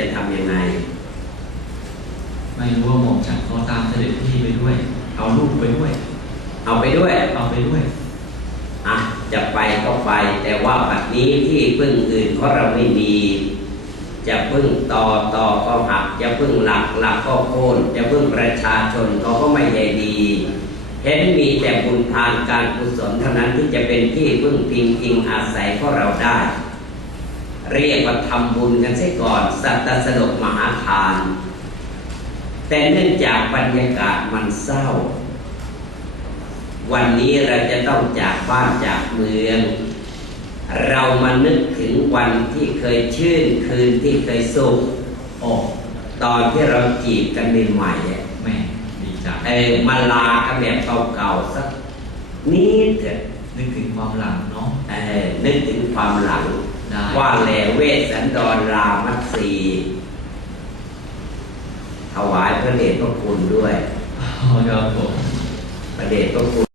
จะทำยังไง ไม่รู้ว่าหม่อมฉันขอตามเสด็จพี่ไปด้วย เอาลูกไปด้วย เอาไปด้วย เอาไปด้วย อะ จะไปก็ไป แต่ว่าบัดนี้ที่พึ่งอื่นของเราไม่มี จะพึ่งต่อต่อก็หัก จะพึ่งหลักหลักก็โค่นจะพึ่งประชาชนเขาก็ไม่ใหญ่ดี เห็นมีแต่บุญทานการกุศลเท่านั้นที่จะเป็นที่พึ่งพิงพิงอาศัยของเราได้ เรียกว่าทำบุญกันเสียก่อน สัตตสดกมหาทาน แต่เนื่องจากบรรยากาศมันเศร้า วันนี้เราจะต้องจากบ้านจากเมือง เรามานึกถึงวันที่เคยชื่นคืนที่เคยสุขโอ้ตอนที่เราจีบกันใหม่ๆอะแม่ดีจังเออมาลากันแบบเก่าๆสักนิดเถอะนึกถึงความหลังเนาะเออนึกถึงความหลังได้ ว่าแหลเวสสันดรรามัตสีถวายพระเดชพระคุณด้วย อ๋อครับผม พระเดชพระคุณ